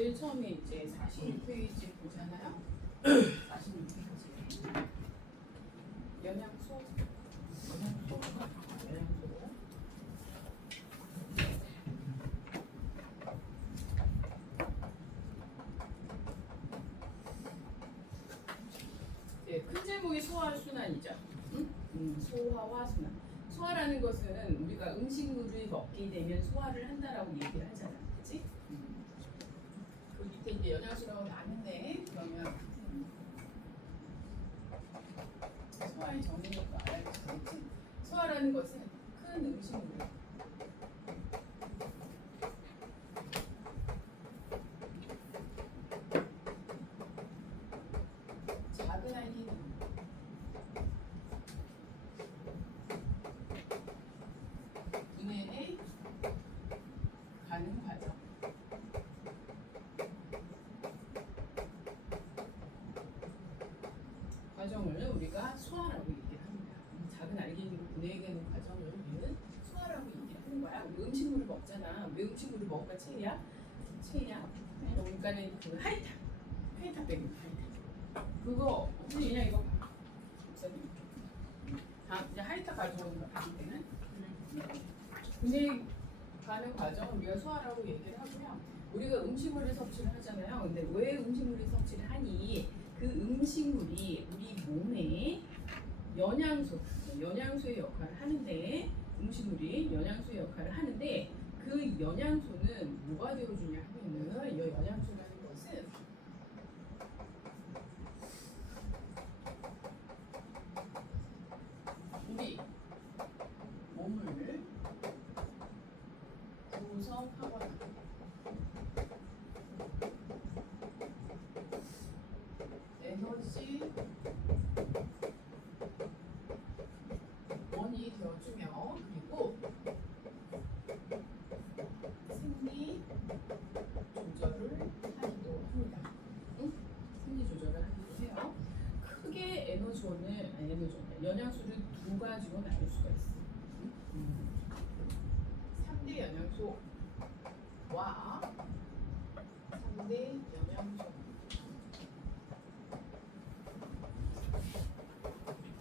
제일 처음에 이제 46페이지 보잖아요. 46페이지 영양소. 네, 큰 제목이 소화 순환이죠. 소화와 순환. 소화라는 것은 우리가 음식물을 먹게 되면 소화를 한다라고 얘기를 하잖아, 그렇지? 그 밑에 이제 영양소라고 나는데 그러면 소화의 정의도 알아야겠지. 소화라는 것은 큰 음식물. 작은 알갱이. 분해에 가는 과정. 과정을 우리가 소화라고 얘기를 합니다. 작은 알갱이로 분해되는 과정을 우리는 소화라고 얘기를 하는 거야. 우리 음식물을 먹잖아. 왜 음식물을 먹을까? 체야? 그러니까는 그 하이탑 배경 하이탑. 그거 그냥 이거 봐. 목사님. 이제 하이탑 가져오는 거야. 때는 분해 가는 과정을 우리가 소화라고 얘기를 하고요. 우리가 음식물을 섭취를 하잖아요. 근데 왜 음식물을 섭취를 하니? 그 음식물이 우리 몸에 영양소의 역할을 하는데, 음식물이 영양소의 역할을 하는데, 그 영양소는 뭐가 되어주냐 하면은, 이 영양소라는 것은 우리 몸을 구성하거나 에너지 원이 되어주며, 그리고 생리 조절을 하기도 합니다. 생리 조절을 하기도 해요. 크게 영양소를 두 가지로 나눌 수가 있어요. 3대 영양소와 3대 영양소,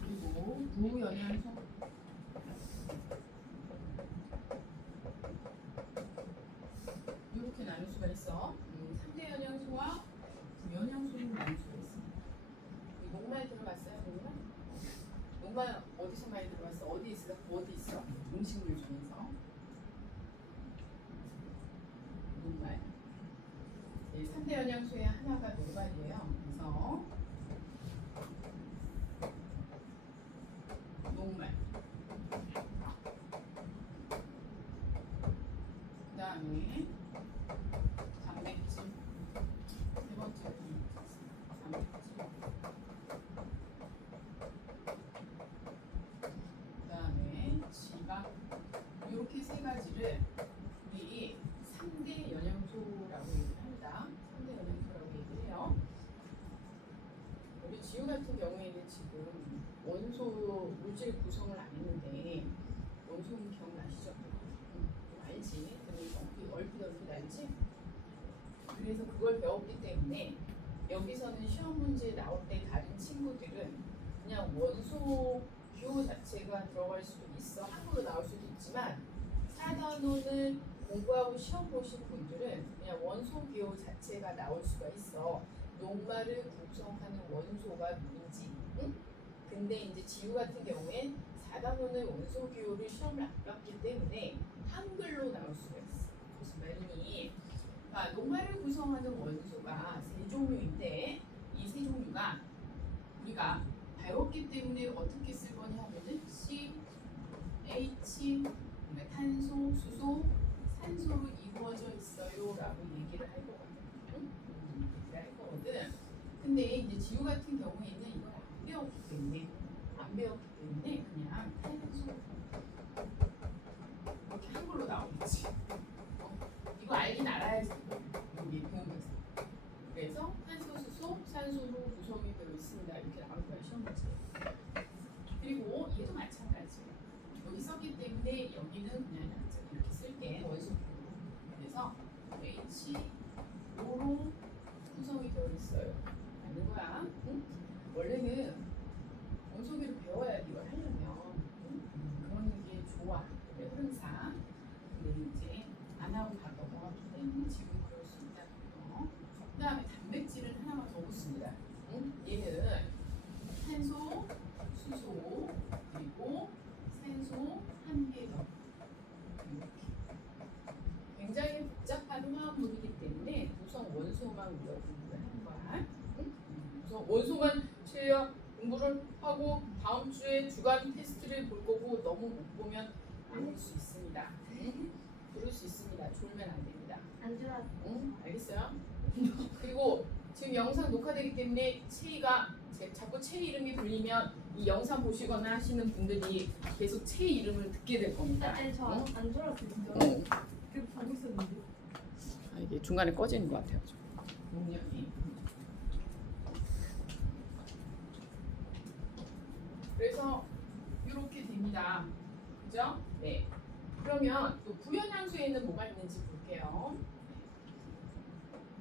그리고 부영양소. 이렇게 나눌 수가 있어. 3대 영양소와 부영양소로 나눌 수가 있습니다. 녹말 들어봤어요? 녹말 어디서 많이 들어봤어? 어디 있어? 음식물 중에서 녹말. 3대 영양소의 하나가 녹말이에요. 그래서 녹말. 그 다음에 단백질. 세 번째로 단백질. 그 다음에 지방. 이렇게 세 가지를 우리 3대 영양소라고 얘기를 합니다. 3대 영양소라고 얘기를 해요. 우리 지우 같은 경우에는 지금 원소 물질 구성을 안 했는데, 원소 기억나시죠? 좀 알지? 얼핏 알지? 그래서 그걸 배웠기 때문에 여기서는 시험 문제 나올 때 다른 친구들은 그냥 원소 기호 자체가 들어갈 수도 있어. 한국어로 나올 수도 있지만, 4단원을 공부하고 시험 보신 분들은 그냥 원소 기호 자체가 나올 수가 있어. 녹말을 구성하는 원소가 누군지. 근데 이제 지우 같은 경우엔 4단원의 원소 기호를 시험을 안 봤기 때문에 한글로 나올 수가 있어. 무슨 말이니? 녹말을 구성하는 원소가 세 종류인데, 이 세 종류가 우리가 배웠기 때문에 어떻게 쓸 거냐 하면은 C, H, 탄소, 수소, 산소로 이루어져 있어요 라고 얘기를 할 거거든. 얘기를 할 거거든. 근데 이제 지우 같은 경우에는 이걸 안 배웠기 때문에 그냥 탄소 이렇게 한글로 나오겠지. 이거 알긴 알아야지. 여기 배우면서. 그래서 탄소, 수소, 산소로 구성이 되어 있습니다. 이렇게 나올 거예요, 시험 문제. 그리고 얘도 마찬가지예요. 여기 썼기 때문에 여기는 그냥 이렇게 쓸게. 원소. 그래서 H, 로로 주간 테스트를 볼 거고 너무 못 보면 안 올 수 있습니다. 응? 그럴 수 있습니다. 졸면 안 됩니다. 안 좋아. 응? 알겠어요? 그리고 지금 영상 녹화되기 때문에 자꾸 체이 이름이 불리면 이 영상 보시거나 하시는 분들이 계속 체이 이름을 듣게 될 겁니다. 아니 저안 좋았어요 진짜. 응. 계속 보고 있었는데. 아, 이게 중간에 꺼지는 것 같아요. 용량이. 그래서 이렇게 됩니다. 그죠? 네. 그러면 또 부연함수에는 뭐가 있는지 볼게요.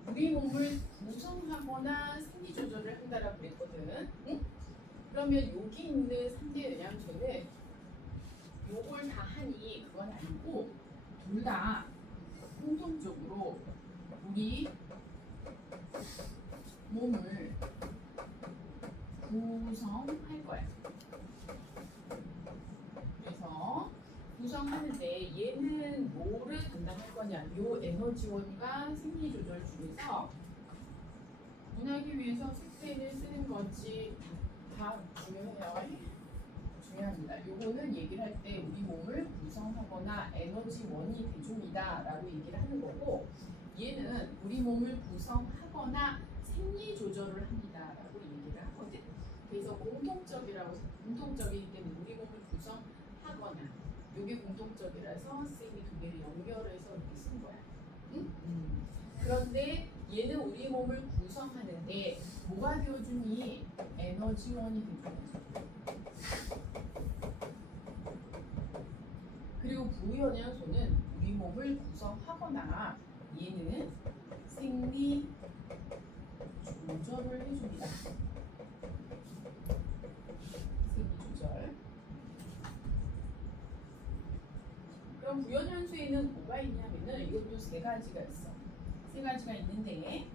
우리 몸을 구성하거나 생리 조절을 한다라고 그랬거든. 응? 그러면 여기 있는 3대 영양소는 요걸 다 하니 그건 아니고 둘 다 공통적으로 우리 몸을 구성할 거야. 그래서 구성하는데 얘는 뭐를 담당할 거냐? 요 에너지원과 생리 조절 중에서 분하기 위해서 색채를 쓰는 것이 다 중요해요. 중요합니다. 요거는 얘기를 할 때 우리 몸을 구성하거나 에너지원이 대중이다라고 얘기를 하는 거고, 얘는 우리 몸을 구성하거나 생리 조절을 합니다라고 얘기를 하거든. 그래서 공통적이기 때문에 우리 몸을 구성하거나 요게 공통적이라서 쌤이 두 개를 연결해서 이렇게 쓴 거야. 응? 그런데 얘는 우리 몸을 구성하는데 뭐가 되어주니? 에너지원이 되어주니. 그리고 부영양소는 우리 몸을 구성하거나 얘는 생리 조절을 해줍니다. 생리 조절. 그럼 부연현수에는 뭐가 있냐면은 이것도 세 가지가 있어. 세 가지가 있는데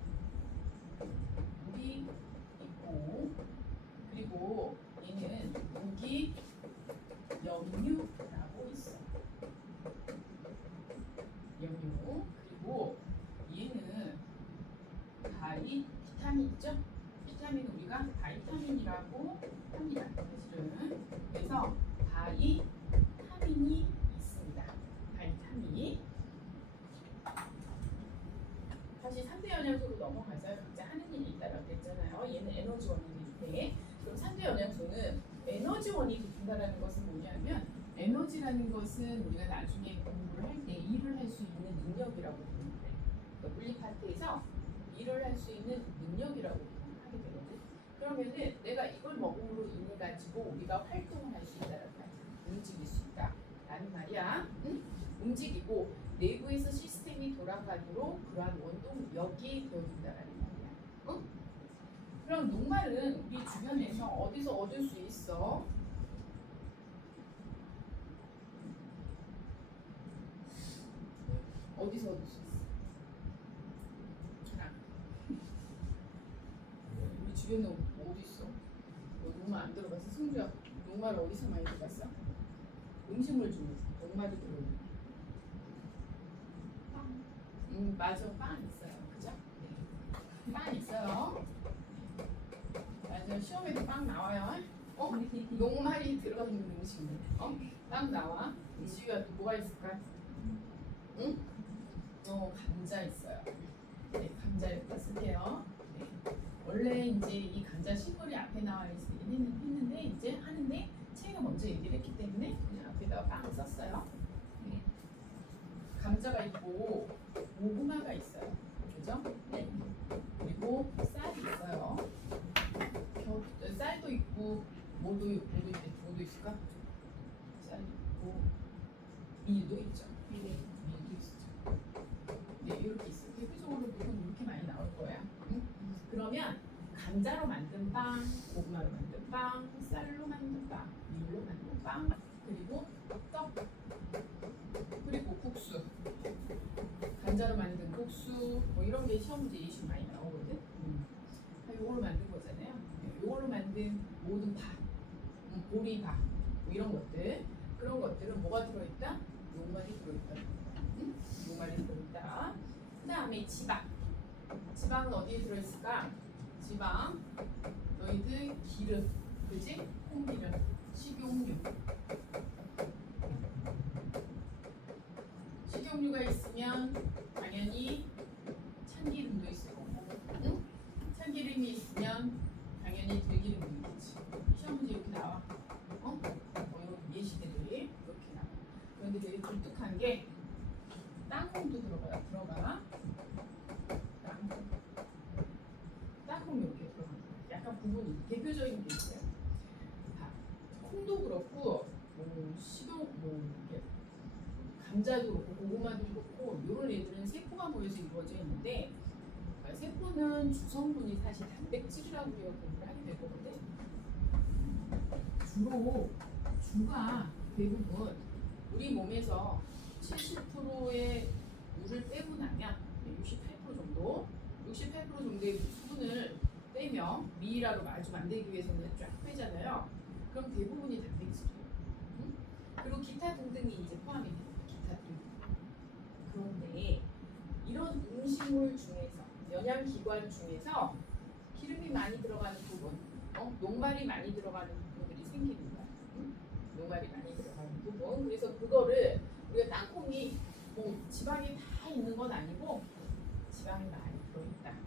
물이 있고, 그리고 얘는 무기, 염류라고 있어. 염류. 그리고 얘는 비타민 있죠? 비타민 우리가 바이타민이라고 합니다. 사실은. 그래서 바이타민이 있습니다. 바이타민. 다시 3대 영양소로 넘어가서 각자 하는 일이 있다라고 했잖아요. 얘는 에너지원이 되는데, 그럼 3대 영양소는 에너지원이 된다라는 것은 뭐냐면, 에너지라는 것은 우리가 나중에 공부를 할 때 일을 할 수 있는 능력이라고 보는 거예요. 그러니까 물리 파트에서 일을 할 수 있는 능력이라고 하게 되거든. 그러면은 내가 이걸 먹음으로 인해 가지고 우리가 활동을 할 수 있다라는 말이야. 움직일 수 있다라는 말이야. 응? 움직이고 내부에서 시스템이 돌아가도록 그러한 원동력이 되어준다라는 말이야. 응? 그럼 녹말은 우리 주변에서 어디서 얻을 수 있어? 어디서 얻을 수 있어? 우리 주변에 어디 있어? 너 녹말 안 들어봤어? 승주야, 녹말 어디서 많이 들어봤어? 음식물 중에서 녹말이 들어오는. 맞아, 빵 있어요. 그죠? 네. 빵 있어요. 맞아, 시험에도 빵 나와요. 녹말이 들어가 있는 음식물. 빵 나와. 지우야, 또 뭐가 있을까? 응? 감자 있어요. 네, 감자 이렇게 쓸게요. 네. 원래 이제 이 감자 식물이 앞에 나와 있긴 했는데 이제 하는데 채가 먼저 얘기를 했기 때문에 그냥 앞에다가 빵 썼어요. 네. 감자가 있고 고구마가 있어요. 그죠? 네. 그리고 쌀이 있어요. 쌀도 있고 뭐도 있을까? 쌀 있고 밀도 있죠. 밀도 있죠. 네, 이렇게 있어요. 대표적으로 보통 이렇게 많이 나올 거야. 응? 그러면 감자로 만든 빵, 고구마로 만든 빵, 쌀로 만든 빵, 밀로 만든 빵, 그리고 떡, 그리고 국수. 감자로 만든 국수, 뭐 이런 게 시험 문제 이슈 많이 나오거든. 요걸로 만든 거잖아요. 요걸로 만든 모든 밥, 보리밥, 뭐 이런 것들. 그런 것들은 뭐가 들어있다? 녹말이 들어있다. 녹말이 들어있다. 그 다음에 지방. 지방은 어디에 들어있을까? 지방. 너희들 기름, 그지? 콩기름. 식용유. 식용유가 있으면 당연히 참기름도 있을 거고, 응? 참기름이 있으면 당연히 들기름도 있겠지. 시험 문제 이렇게 나와. 이런 예시들이 이렇게 나와. 그런데 되게 독특한 게 땅콩도 들어가. 땅콩 이렇게 들어가는 거야. 약간 부분이 대표적인 게 있어요. 자, 콩도 그렇고 이렇게 감자도 그렇고 고구마도 그렇고 이런 애들은 세포가 모여서 이루어져 있는데 세포는 주성분이 사실 단백질이라고 우리가 공부를 하게 될 거거든. 주로 주가 대부분 우리 몸에서 70%의 물을 빼고 나면 68% 정도의 수분을 빼면 미이라로 아주 만들기 위해서는 쫙 빼잖아요. 그럼 대부분이 단백질이에요. 응? 그리고 기타 등등이 이제 포함이 됩니다. 기타 등등. 그런데 이런 음식물 중에서 영양기관 중에서 기름이 많이 들어가는 부분, 녹말이 많이 들어가는 부분들이 생기는 거야. 응? 녹말이 많이 들어가는 부분. 그래서 그거를 우리가 땅콩이 뭐 지방이 다 있는 건 아니고 지방이 많이 들어있다라는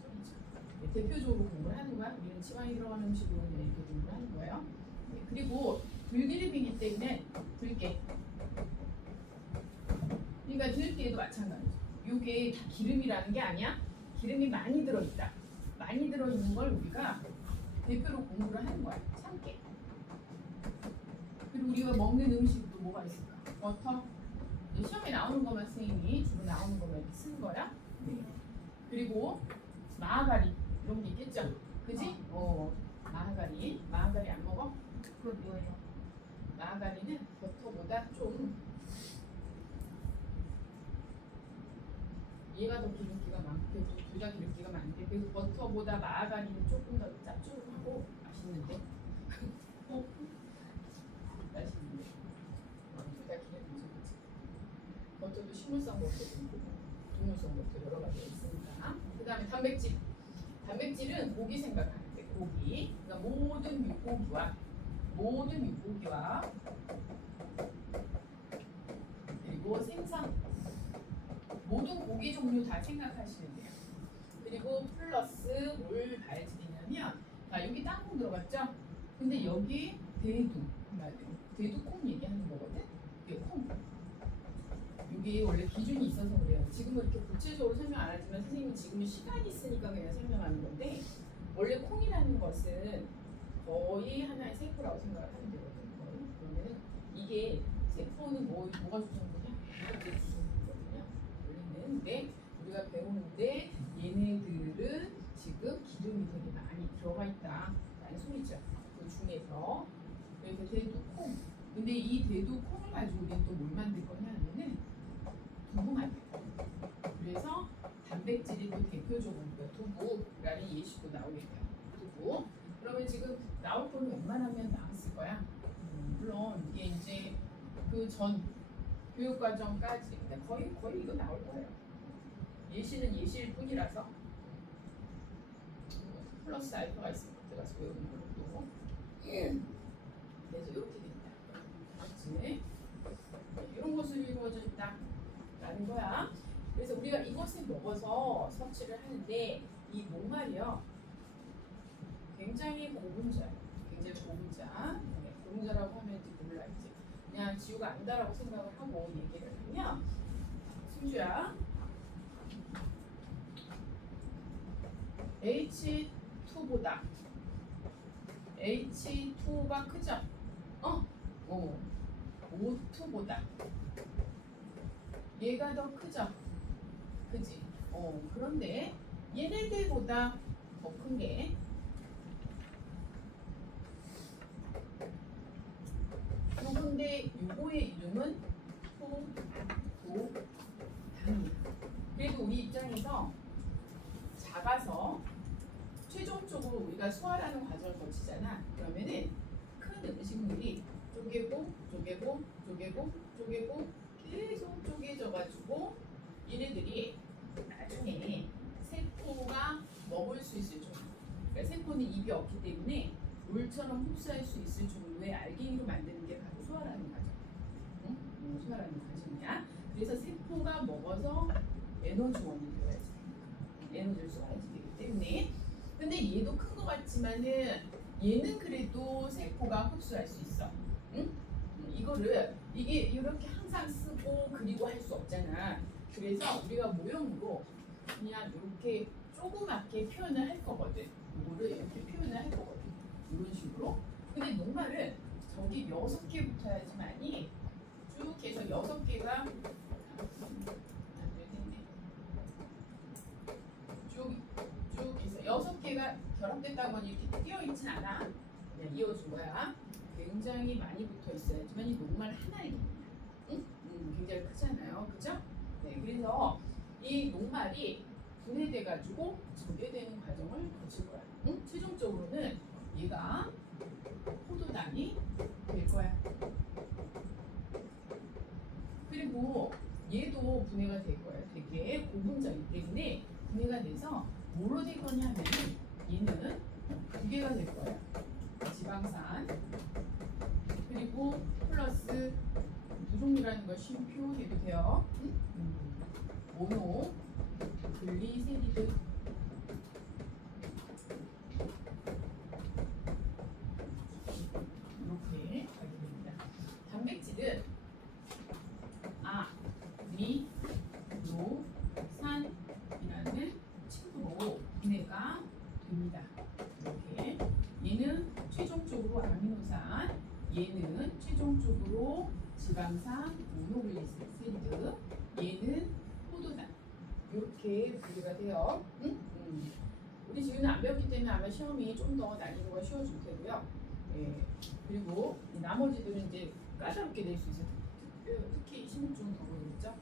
소리죠. 네, 대표적으로 공부를 하는 거야. 우리는 지방이 들어가는 음식으로 이렇게 공부를 하는 거예요. 네, 그리고 들기름이기 때문에 들깨. 그러니까 들깨도 마찬가지죠. 이게 다 기름이라는 게 아니야. 기름이 많이 들어있다. 많이 들어있는 걸 우리가 대표로 공부를 하는 거야. 참깨. 그리고 우리가 먹는 음식도 뭐가 있을까? 버터. 시험에 나오는 것만 선생님이 주로 나오는 것만 이렇게 쓰는 거야. 네. 그리고 마가리 이런 게 있겠죠. 그지? 마가리 안 먹어? 그건 뭐예요? 마가리는 버터보다 좀 얘가 더 기름기가 많고 둘 다 기름기가 많은데 그래서 버터보다 마가리는 조금 더 짭조름하고 맛있는데 맛있는데 둘 다 기름이죠. 버터도 식물성 버터도 있고 동물성 버터 여러 가지가 있으니까. 그 다음에 단백질. 단백질은 고기 생각하는데 고기. 그러니까 모든 육고기와 그리고 생선 모든 고기 종류 다 생각하시면 돼요. 그리고 플러스 뭘 봐야지 되냐면 여기 땅콩 들어갔죠? 근데 여기 대두콩 얘기하는 거거든? 이게 콩. 이게 원래 기준이 있어서 그래요. 지금은 이렇게 구체적으로 설명 안 하지만 선생님은 지금은 시간이 있으니까 그냥 설명하는 건데 원래 콩이라는 것은 거의 하나의 세포라고 생각을 하면 되거든요. 그러면 이게 세포는 뭐가 구성되냐? 이렇게 구성되거든요. 원래는 근데 우리가 배우는데 얘네들은 지금 기름이 되게 많이 들어가 있다라는 소리죠. 그 중에서 그래서 대두콩. 근데 이 대두콩을 가지고 우리는 또 뭘 만들 거냐 하면은 두부 만들 거예요. 그래서 단백질이 또 대표적으로 두부라는 예시도 나오겠네요. 두부. 그러면 지금 나올 거는 웬만하면 나왔을 거야. 물론 이게 이제 그 전 교육과정까지 거의 이거 나올 거예요. 예시는 예시일 뿐이라서 플러스 알파가 있으면 들어가서 외우는 걸로 또. 그래서 이렇게 됩니다. 맞지? 이런 것을 이루어져 있다라는 거야. 그래서 우리가 이것을 먹어서 섭취를 하는데 이 녹말이요 굉장히 고분자예요. 굉장히 고분자. 고분자라고 하면 이제 몰라 이제 그냥 지우가 안다라고 생각을 하고 얘기를 하면 승주야 H2보다 H2가 크죠? O2보다 얘가 더 크죠? 그지? 그런데 얘네들보다 더 큰 게 요건데 요거의 이름은 포도당이에요. 그래도 우리 입장에서 작아서 최종적으로 우리가 소화라는 과정을 거치잖아. 그러면은 큰 음식물이 쪼개고 계속 쪼개져가지고 얘네들이 나중에 세포가 먹을 수 있을 정도. 그러니까 세포는 입이 없기 때문에 물처럼 흡수할 수 있을 정도의 알갱이로 만드는 게 바로 소화라는 과정. 응? 소화라는 과정이야. 그래서 세포가 먹어서 에너지원이 되어야지. 에너지를 쏘아야지 되기 때문에. 근데 얘도 큰 것 같지만은 얘는 그래도 세포가 흡수할 수 있어. 응? 이게 이렇게 항상 쓰고 그리고 할 수 없잖아. 그래서 우리가 모형으로 그냥 이렇게 조그맣게 표현을 할 거거든. 이거를 이렇게 표현을 할 거거든. 이런 식으로. 근데 녹말은 저기 6개 붙어야지만이 쭉 해서 6개가 쭉 해서 6개가 결합됐다고 하니 이렇게 띄어있진 않아. 그냥 이어준 거야. 굉장히 많이 붙어 있어야지만 이 녹말 하나의 개념이야. 응? 굉장히 크잖아요. 그죠? 네, 그래서 이 녹말이 분해돼가지고 전개되는 과정을 거칠 거야. 응? 최종적으로는 얘가 포도당이 될 거야. 그리고 얘도 분해가 될 거야. 되게 고분자이기 때문에 분해가 돼서 뭐로 될 거냐 하면 얘는 두 개가 될 거야. 지방산 그리고 플러스 두 종류라는 걸 쉼표 해도 돼요. 모노 글리세리드 이렇게 하게 됩니다. 단백질은 미, 로, 산이라는 친구로 분해가 됩니다. 이렇게 얘는 최종적으로 아미노산, 얘는 최종적으로 지방산, 모노글리세리드, 얘는 포도당 이렇게 분류가 돼요. 우리 지금은 안 배웠기 때문에 아마 시험이 좀 더 난이도가 쉬워질 테고요. 예. 그리고 나머지들은 이제 까다롭게 낼 수 있어요. 특히 26종 더 어렵죠.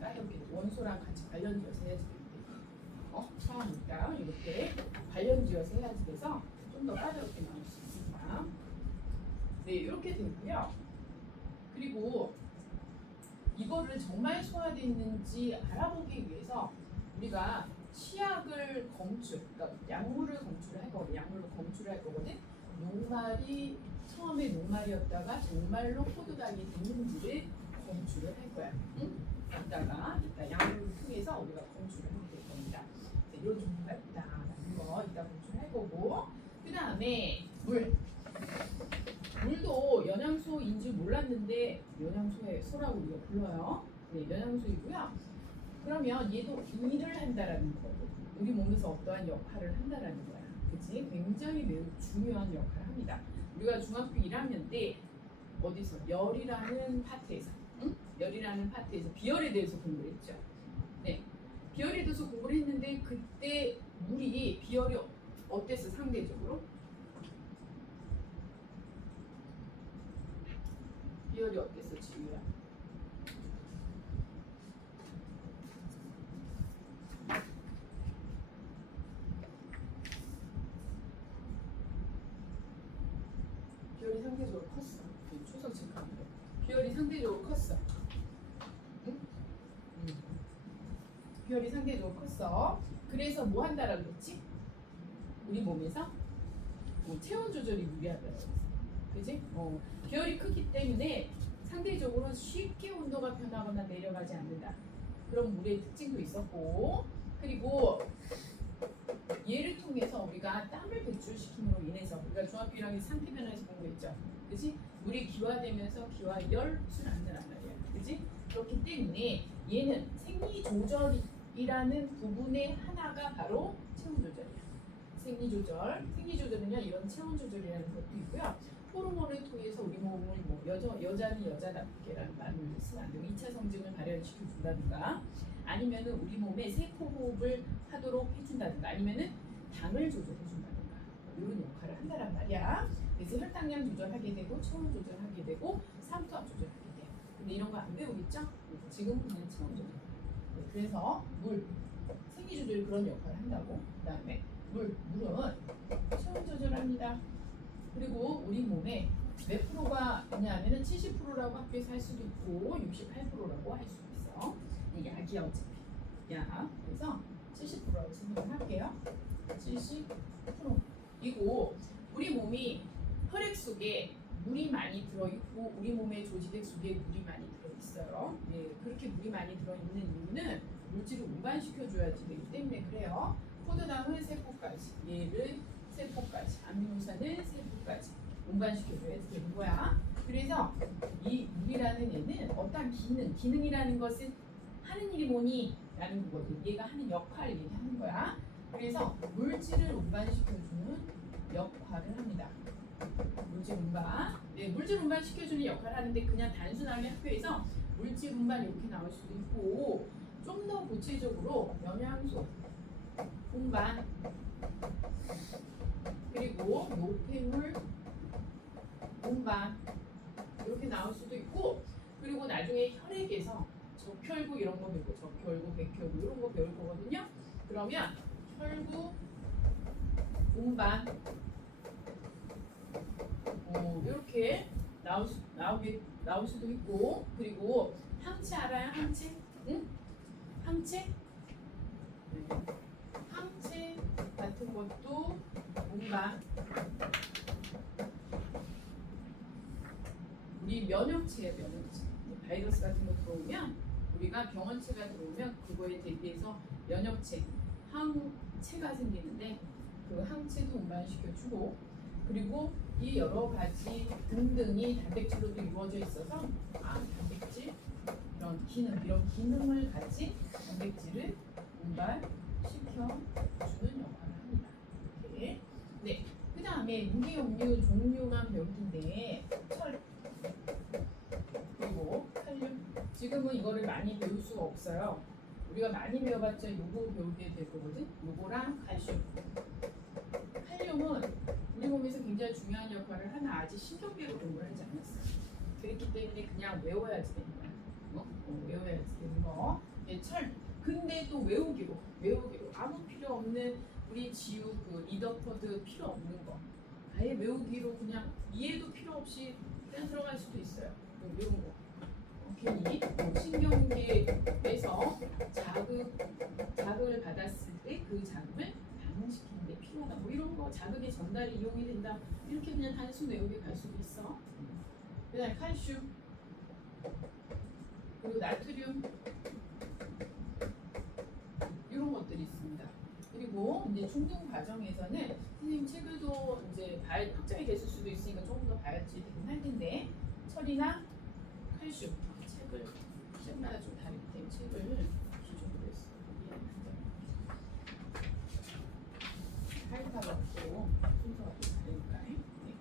까다롭게 원소랑 같이 관련지어서 해야지 되는데 처음이니까 이렇게 관련지어서 해야지 돼서 좀 더 까다롭게 나올 수 있습니다. 네, 이렇게 되고요. 그리고 이거를 정말 소화되어 있는지 알아보기 위해서 우리가 치약을 그러니까 약물을 검출할 거거든. 약물로 검출할 거거든. 녹말이 처음에 녹말이었다가 정말로 포도당이 됐는지를 검출을 할 거야. 응? 이따 약물을 통해서 우리가 검출을 하게 될 겁니다. 이런 종류가 있다라는 거 이따 검출할 거고, 그 다음에 물도 영양소인 줄 몰랐는데 영양소의 소라고 우리가 불러요. 네, 영양소이고요. 그러면 얘도 일을 한다라는 거거든. 우리 몸에서 어떠한 역할을 한다라는 거야. 그치? 굉장히 매우 중요한 역할을 합니다. 우리가 중학교 1학년 때 어디서 열이라는 파트에서 열이라는 파트에서 비열에 대해서 공부를 했죠. 네, 비열에 대해서 공부를 했는데 그때 물이 비열이 어땠어 상대적으로? 비열이 어땠어 지우야? 비열이 상대적으로 컸어. 초성 체크하는데 비열이 상대적으로 컸어. 응? 비열이 상대적으로 컸어. 그래서 뭐 한다라고 그랬지? 우리 몸에서 체온 조절이 유리하다고 했어. 그지? 비열이 크기 때문에 상대적으로 쉽게 온도가 변하거나 내려가지 않는다. 그런 물의 특징도 있었고, 그리고 얘를 통해서 우리가 땀을 배출시킴으로 인해서 우리가 중학교 1학년 상태 변화에서 공부했죠. 그지? 물이 기화되면서 기화열 흡수한다는 말이야. 그지? 그렇기 때문에 얘는 생리 조절이라는 부분의 하나가 바로 체온 조절이야. 생리 조절은요 이런 체온 조절이라는 것도 있고요. 호르몬을 통해서 우리 몸을 여자는 여자답게라는 말을 쓰면 안 되고 2차 성징을 발현시켜 준다든가, 아니면은 우리 몸에 세포 호흡을 하도록 해준다든가, 아니면은 당을 조절해 준다든가 이런 역할을 한다란 말이야. 그래서 혈당량 조절하게 되고 체온 조절하게 되고 삼투압 조절하게 돼. 근데 이런 거 안 배우겠죠? 지금 그냥 체온 조절. 네, 그래서 생리 조절 그런 역할을 한다고. 그다음에 물은 체온 조절합니다. 그리고 우리 몸에 몇 프로가 있냐면은 70%라고 학교에서 할 수도 있고 68%라고 할 수도 있어. 약이야 어차피. 약. 그래서 70%라고 생각을 할게요. 70%. 이고 우리 몸이 혈액 속에 물이 많이 들어있고 우리 몸의 조직액 속에 물이 많이 들어있어요. 네, 그렇게 물이 많이 들어있는 이유는 물질을 운반시켜줘야지 되기 때문에 그래요. 포도당은 세포까지, 얘를 세포까지, 아미노산은 세포까지 운반시켜줘야 되는 거야. 그래서 이 물이라는 애는 어떤 기능이라는 것은 하는 일이 뭐니? 라는 거거든. 얘가 하는 역할을 얘기하는 거야. 그래서 물질을 운반시켜주는 역할을 합니다. 물질 운반. 네, 물질 운반 시켜주는 역할을 하는데 그냥 단순하게 학교에서 물질 운반 이렇게 나올 수도 있고 좀 더 구체적으로 영양소 운반 그리고 노폐물 운반 이렇게 나올 수도 있고 그리고 나중에 혈액에서 적혈구 이런 거 배우고 적혈구, 백혈구 이런 거 배울 거거든요. 그러면 혈구 운반 이렇게 나올 수도 있고 그리고 항체 알아요? 항체? 응? 항체? 네. 항체 같은 것도 운반 우리 면역체예요. 면역체 바이러스 같은 거 들어오면 우리가 병원체가 들어오면 그거에 대비해서 면역체 항체가 생기는데 그 항체도 운반시켜주고 그리고 이 여러 가지 등등이 단백질로도 이루어져 있어서 단백질 이런 기능을 가진 단백질을 운반시켜주는 역할을 합니다. 이렇게. 네. 그 다음에 유기염류 종류만 배울 텐데 철 그리고 칼륨 지금은 이거를 많이 배울 수가 없어요. 우리가 많이 배워봤자 요거 배우게 될 거거든. 요거랑 칼슘. 칼륨은 우리 몸에서 굉장히 중요한 역할을 하나 아직 신경계로 공부를 하지 않았어요. 그렇기 때문에 그냥 외워야지 되는 거야. 외워야지 되는 거. 예, 철. 근데 또 외우기로 아무 필요 없는 우리 지우 그 이더퍼드 필요 없는 거. 아예 외우기로 그냥 이해도 필요 없이 그냥 들어갈 수도 있어요. 이런 거. 괜히 신경계에서 자극을 받았을 때 그 자극을 반응시키는 데 필요하다. 뭐 이런 거 자극의 전달이 이용이 된다. 이렇게 그냥 단순 외우게 갈 수도 있어. 그다음에 칼슘 그리고 나트륨 이런 것들이 있습니다. 그리고 이제 중등 과정에서는 선생님 책을도 이제 확정이 됐을 수도 있으니까 조금 더 봐야지 되긴 할 텐데 철이나 칼슘 책마다 좀 다르기 때문에 책을 기준으로 했어요. 하이파가 없고 순서가 좀 다르니까. 네.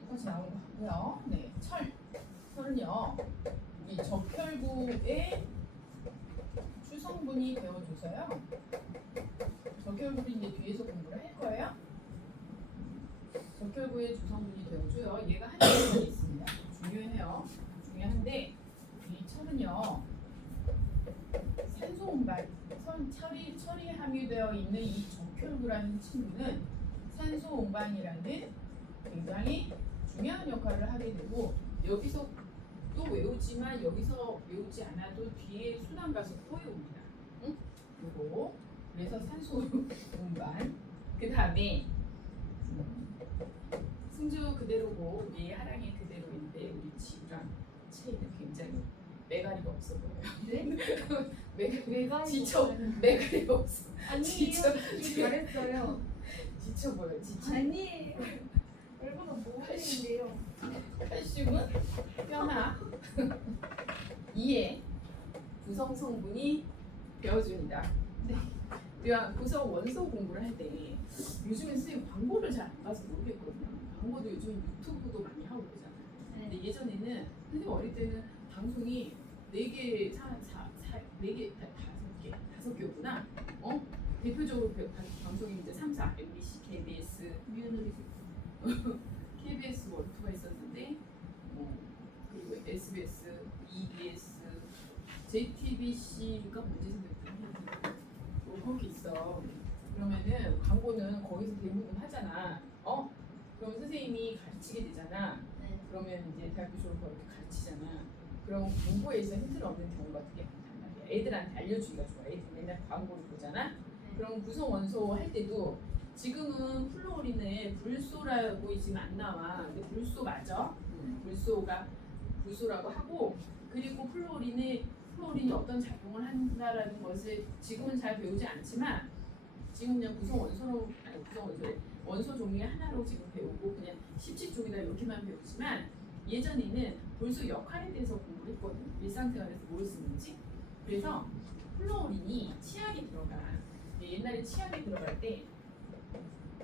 똑같이 나오는 것 같고요. 네, 철은요 이 적혈구의 주성분이 되어줘서요. 적혈구를 이제 뒤에서 공부를 할 거예요. 적혈구의 주성분이 되어줘요. 얘가 하는 역할이 있습니다. 중요해요. 중요한데 이 철은요 산소 운반, 철이 함유되어 있는 이 적혈구라는 친구는 산소 운반이라는 굉장히 중요한 역할을 하게 되고 여기서 또 외우지만 여기서 외우지 않아도 뒤에 순환 가서 코에 옵니다. 응? 요거 그래서 산소 운반 그 다음에 승주 그대로고 우리 하랑이 그대로인데 우리 지우랑 채이는 굉장히 매가리가 없어 보여요. 네? 매가 매가리가 없어. 아니에요. 잘했어요. 지쳐 보여. 지쳐. 아니에요. 얼마나 모르는데요. 칼슘은 뼈나 이에 구성 성분이 되어줍니다. 네. 우리가 구성 원소 공부를 할 때 요즘에 선생님 광고를 잘 안 봐서 모르겠거든요. 광고도 요즘 유튜브도 많이 하고 그러잖아요. 근데 예전에는 선생님 어릴 때는 방송이 4개, 4개, 5개였구나. 대표적으로 방송이 이제 3사, MBC, KBS, KBS 월투가 있었는데 그리고 SBS, EBS, JTBC가 뭔지 생각해. 거기 있어. 그러면은 광고는 거기서 대부분 하잖아. 그럼 선생님이 가르치게 되잖아. 네. 그러면 이제 대학교 졸업하고 이렇게 가르치잖아. 그럼 공부에서 힌트를 얻는 경우가 되게 많단 말이야. 애들한테 알려주기가 좋아. 애들 맨날 광고를 보잖아. 그럼 구성 원소 할 때도 지금은 플로어린에 불소라고 지금 안 나와. 근데 불소 맞아. 불소라고 하고, 그리고 플로어린이 어떤 작용을 한다라는 것을 지금은 잘 배우지 않지만 지금 그냥 원소 종류의 하나로 지금 배우고 그냥 17종이다 이렇게만 배우지만 예전에는 불소 역할에 대해서 공부를 했거든. 일상생활에서 뭘 쓰는지. 그래서 플로어린이 치약에 들어가. 옛날에 치약에 들어갈 때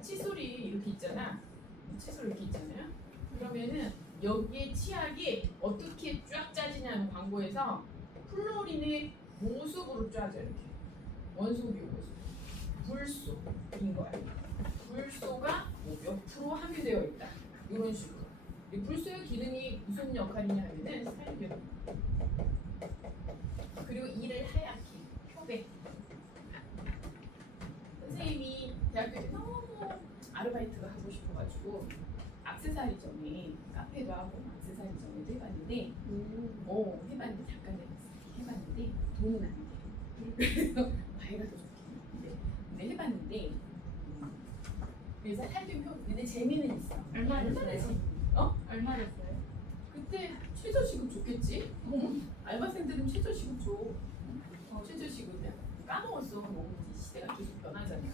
칫솔이 이렇게 있잖아. 칫솔 이렇게 있잖아요. 그러면은 여기에 치약이 어떻게 쫙 짜지냐는 광고에서 플로린의 모습으로 짜져 이렇게. 원소비율 모습. 불소인 거야. 불소가 뭐 옆으로 함유되어 있다. 이런 식으로. 이 불소의 기능이 무슨 역할이냐 하면은 살균. 그리고 이를 하얗게 표백. 선생님이 대학교 때 너무 아르바이트가 하고 싶어가지고 액세서리점에 카페도 하고 액세서리점에도 해봤는데 해봤는데 잠깐 해봤는데 돈은 안 돼. 그래서 과외가 더 좋긴 한데 근데 해봤는데 그래서 살균 표 근데 재미는 있어. 얼마였어요? 얼마였어요? 그때 최저시급 줬겠지? 알바생들은 최저시급 줘. 최저시급 까먹었어. 너무 시대가 계속 변하잖아.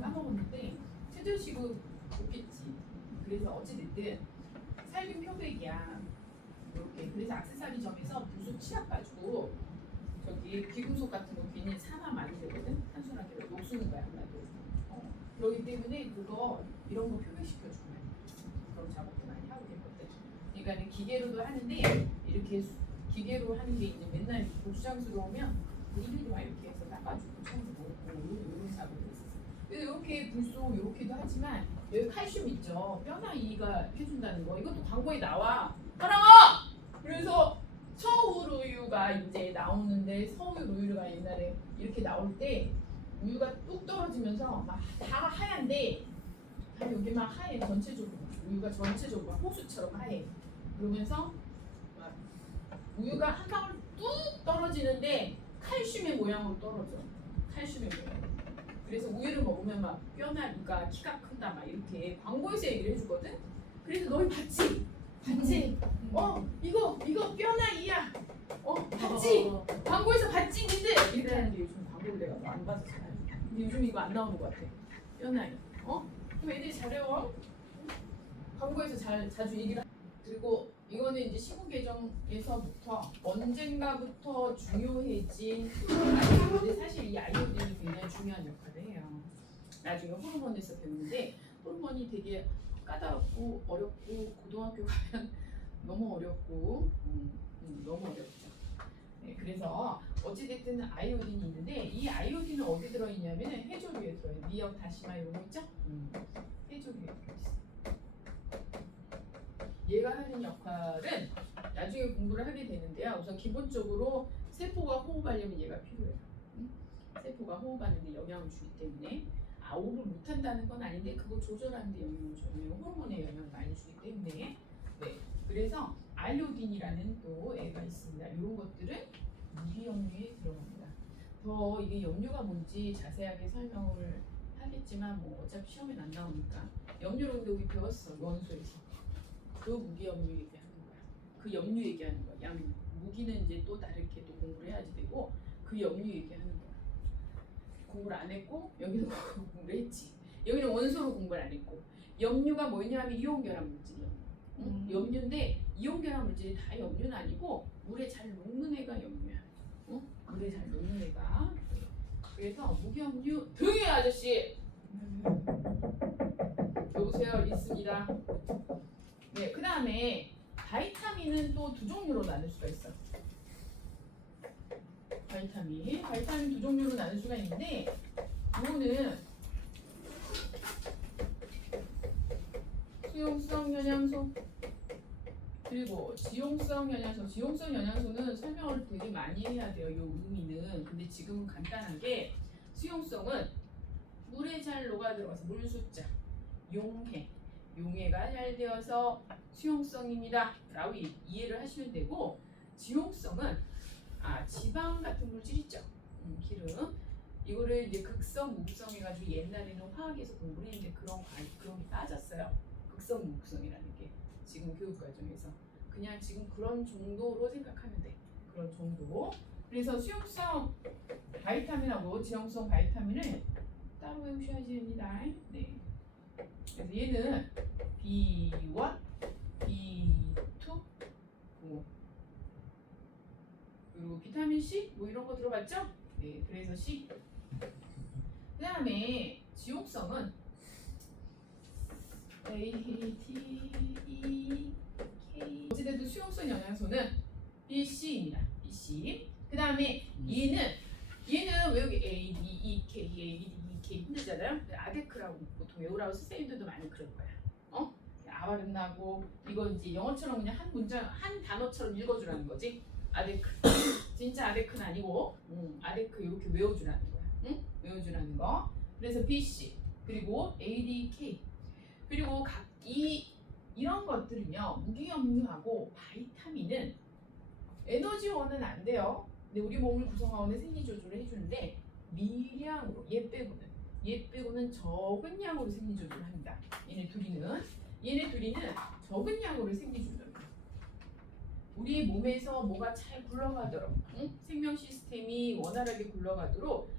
까먹었는데 최저시급 줬겠지. 그래서 어찌됐든 살균 표백이야. 이렇게 그래서 액세서리점에서 불소 치약 가지고 저기 귀금속 같은 거 괜히 산화 많이 되거든. 탄소나기를 녹수는 거야 아무래도. 그렇기 때문에 그거 이런 거 표백시켜 주면 그런 작업도 많이 하고 있거든. 그러니까 기계로도 하는데 이렇게 기계로 하는 게 이제 맨날 고추장스러우면 일일이 막 이렇게 해서 닦아주고 청소고 이런 작업을 했었어. 그래서 이렇게 불소 이렇게도 하지만 여기 칼슘 있죠. 뼈나 이가 해준다는 거. 이것도 광고에 나와. 하랑아! 그래서 서울 우유가 이제 나오는데 서울 우유가 옛날에 이렇게 나올 때 우유가 뚝 떨어지면서 막 다 하얀데 다 여기 막 하얘 전체적으로 우유가 전체적으로 막 호수처럼 하얘. 그러면서 막 우유가 한 방울 뚝 떨어지는데 칼슘의 모양으로 떨어져. 칼슘의 모양. 그래서 우유를 먹으면 막 뼈나 이가 키가 큰다 막 이렇게 광고에서 얘기를 해주거든. 그래서 너희 봤지? 이거 뼈나 이야. 봤지? 광고에서 봤지 니들? 이렇게 하는데 요즘 광고를 내가 안 봐서 잘. 근데 요즘 이거 안 나오는 것 같아. 뼈나 이. 그럼 애들이 잘해요. 광고에서 자주 얘기를. 그리고 이거는 이제 시국 개정에서부터 언젠가부터 중요해진 근데 사실 이 아이오딘이 굉장히 중요한 역할을 해요. 나중에 호르몬에서 배우는데 호르몬이 되게 까다롭고 어렵고 고등학교 가면 너무 어렵고 너무 어렵죠. 네, 그래서 어찌됐든 아이오딘이 있는데 이 아이오딘은 어디 들어있냐면 해조류에 들어있어요. 미역, 다시마 이런 거 있죠? 해조류에 들어있어요. 얘가 하는 역할은 나중에 공부를 하게 되는데요. 우선 기본적으로 세포가 호흡하려면 얘가 필요해요. 세포가 호흡하는데 영향을 주기 때문에 호흡을 못한다는 건 아닌데 그거 조절하는 데 영향을 줘요. 호르몬에 영향을 많이 주기 때문에 네. 그래서 알료딘이라는 또 애가 있습니다. 이런 것들은 무기염류에 들어갑니다. 더 이게 염류가 뭔지 자세하게 설명을 하겠지만 뭐 어차피 시험에 안 나오니까 염류를 근데 우리 배웠어 원소에서. 그 무기염류 얘기하는 거야. 그 염류 얘기하는 거야. 양류. 무기는 이제 또 다르게 또 공부를 해야지 되고 그 염류 얘기하는 거야. 공부를 안 했고 여기는 공부를 했지. 여기는 원소로 공부를 안 했고 염류가 뭐냐면 이온결합 물질이야. 염류인데 이온결합 물질이 다 염류는 아니고 물에 잘 녹는 애가 염류야. 물에 잘 녹는 애가. 그래서 무기염류 등의 아저씨. 여보세요. 있습니다. 네, 그 다음에 바이타민은 또 두 종류로 나눌 수가 있어. 바이타민 두 종류로 나눌 수가 있는데 이거는 수용성 영양소 그리고 지용성 영양소. 지용성 영양소는 설명을 되게 많이 해야 돼요. 이 의미는. 근데 지금은 간단하게 수용성은 물에 잘 녹아들어가서 물 숫자 용해가 잘 되어서 수용성입니다 라고 이해를 하시면 되고, 지용성은 지방 같은 물질 있죠. 기름. 이거를 이제 극성, 무극성 해가지고 옛날에는 화학에서 공부를 했는데 그런 게 빠졌어요. 극성, 무극성이라는 게 지금 교육 과정에서 그냥 지금 그런 정도로 생각하면 돼. 그런 정도. 그래서 수용성 바이타민하고 지용성 바이타민을 따로 외우셔야 됩니다. 네. 그래서 얘는 B1, B2, 그리고 비타민 C 뭐 이런 거 들어봤죠? 네, 그래서 C. 그 다음에 지용성은 A, T, E, K. 어찌됐든 수용성 영양소는 BC입니다. BC. 그 다음에 얘는 왜 여기 A, D, E, K, A, D, E, K 힘들잖아요. 아데크라고 보통 외우라고 선생님들도 많이 그럴 거야. 아발음 나고 이거 이제 영어처럼 그냥 한 문장 한 단어처럼 읽어주라는 거지. 아데크. 진짜 아데크는 아니고 아데크 이렇게 외워주라는 거야. 응? 외워주라는 거. 그래서 BC 그리고 ADK 그리고 이런 것들은요 무기염료하고 바이타민은 에너지원은 안 돼요. 근데 우리 몸을 구성하는 생리 조절을 해주는데 미량으로 얘 빼고는 적은 양으로 생리 조절을 합니다. 얘네 둘이는 적은 양으로 생리 조절을 해요. 우리 몸에서 뭐가 잘 굴러가도록 생명 시스템이 원활하게 굴러가도록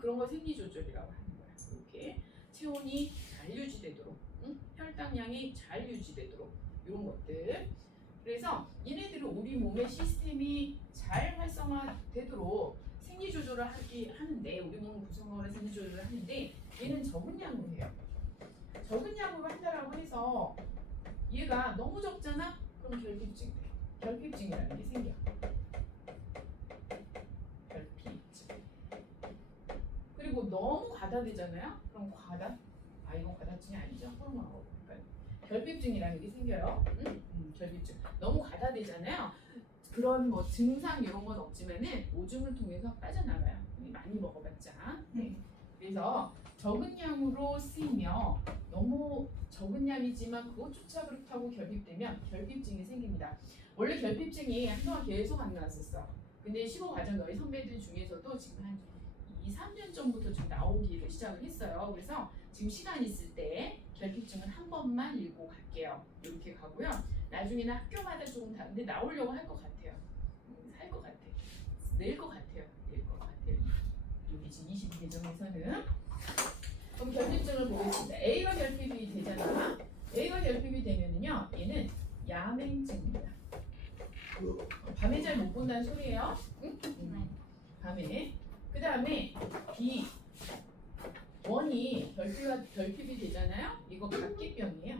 그런 거 생리 조절이라고 하는 거야. 이렇게 체온이 잘 유지되도록 혈당량이 잘 유지되도록 이런 것들. 그래서 얘네들은 우리 몸의 시스템이 잘 활성화되도록 생리 조절을 하는데 우리 몸을 구성하는 생리 조절을 하는데 얘는 적은 양으로 해요. 적은 양으로 한다라고 해서 얘가 너무 적잖아? 그럼 결핍증이 돼. 결핍증이라는 게 생겨. 결핍증. 그리고 너무 과다되잖아요? 그럼 이건 과다증이 아니죠? 호르몬하고. 그러니까 결핍증이라는 게 생겨요. 결핍증. 너무 과다되잖아요. 그런 뭐 증상 이런 건 없지만은 오줌을 통해서 빠져나가요. 많이 먹어봤자. 그래서 적은 양으로 쓰이며 너무 적은 양이지만 그것조차 그렇다고 결핍되면 결핍증이 생깁니다. 원래 결핍증이 한동안 계속 안 나왔었어. 근데 15과정 너희 선배들 중에서도 지금 한 2, 3년 전부터 좀 나오기를 시작을 했어요. 그래서 지금 시간 있을 때 결핍증은 한 번만 읽고 갈게요. 이렇게 가고요. 나중에는 학교마다 조금 다른데 나오려고 할 것 같아요. 할 것 같아. 낼 것 같아요. 여기 지금 22개정에서는 그럼 결핍증을 보겠습니다. A가 결핍이 되잖아. A가 결핍이 되면은요, 얘는 야맹증입니다. 밤에 잘 못 본다는 소리예요. 응? 밤에. 그 다음에 B. 원이 결핍이 되잖아요. 이거 각기병이에요.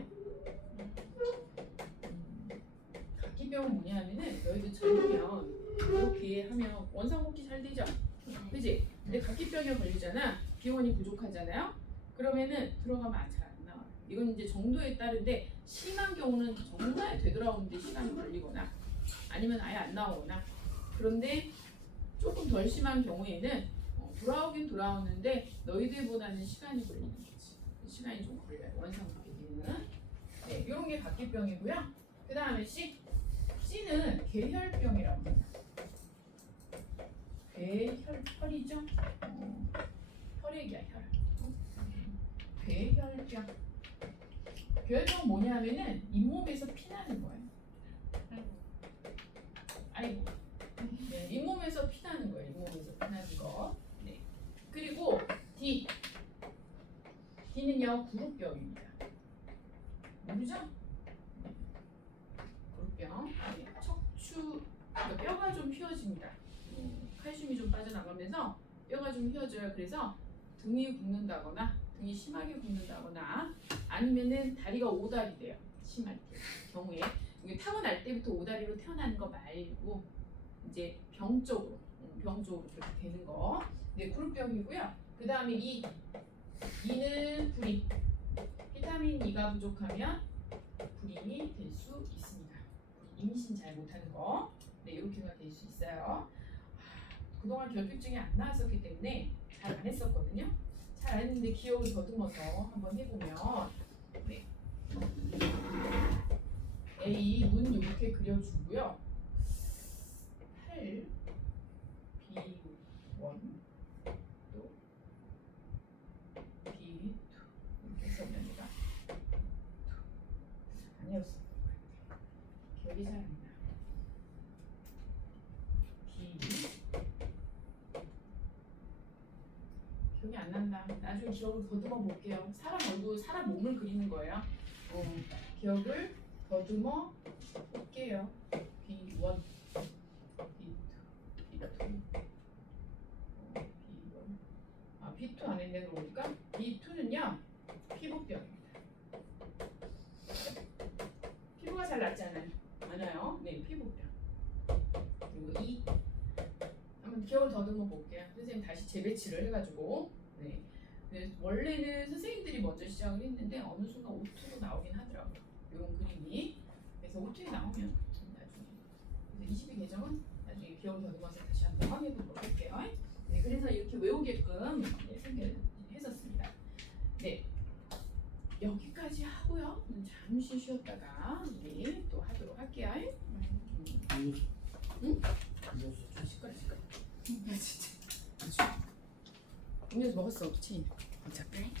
각기병은 뭐냐면은 너희들 젊으면 이렇게 하면 원상복귀 잘 되죠. 그지? 근데 각기병에 걸리잖아. 비원이 부족하잖아요. 그러면은 들어가면 잘 안 나와요. 이건 이제 정도에 따른데 심한 경우는 정말 되돌아오는데 시간이 걸리거나 아니면 아예 안 나오거나. 그런데 조금 덜 심한 경우에는 돌아오긴 돌아오는데 너희들보다는 시간이 걸리는 거지. 시간이 좀 걸려요. 원상복귀는. 네, 이런 게 각기병이고요. 그 다음에 C는 계혈병이라고 합니다. 혈이죠? 혈액이야, 혈. 괴혈병. 괴혈병 뭐냐면은 잇몸에서 피나는 거예요. 아이고. 네, 잇몸에서 피나는 거예요. 잇몸에서 피나는 거. 네. 그리고 D는요 구루병입니다. 모르죠? 구루병. 네. 척추. 그러니까 뼈가 좀 휘어집니다. 칼슘이 좀 빠져나가면서 뼈가 좀 휘어져요. 그래서 등이 붓는다거나 등이 심하게 붓는다거나 아니면은 다리가 오다리 돼요. 심할 때 경우에 이게 타고날 때부터 오다리로 태어나는 거 말고 이제 병적으로 그렇게 되는 거. 네, 구루병이고요. 그 다음에 E는 불임. 비타민 E가 부족하면 불임이 될 수 있습니다. 임신 잘 못하는 거. 네, 이렇게가 될 수 있어요. 그동안 결핍증이 안 나왔었기 때문에 잘 안 했었거든요. 잘 안 했는데 기억을 더듬어서 한번 해보면 네. A 문 이렇게 그려주고요. 아니었어. 기억이 잘 안 나. 기억이 안 난다. 나중에 기억을 더듬어 볼게요. 사람 얼굴, 사람 몸을 그리는 거예요. 기억을 더듬어 볼게요. B1, B2, B2, B1. 아, B2 안 했네. 그러니까 B2는요 피부병입니다. 피부가 잘 낫지 않아요? 네, 피부병. 그리고 2 한번 기억을 더듬어 볼게요. 선생님 다시 재배치를 해가지고 네. 원래는 선생님들이 먼저 시작을 했는데 어느 순간 오토로 나오긴 하더라고요. 이런 그림이. 그래서 오토에 나오면 나중에 22 계정은 나중에 기억을 더듬어서 다시 한번 확인해 보도록 할게요. 네, 그래서 이렇게 외우게끔 했었습니다. 네, 여기까지 하고요. 잠시 쉬었다가 우리 또 하도록 할게요. 응? 시끄러. 진짜. 음료수 먹었어, 그렇지? 잠깐.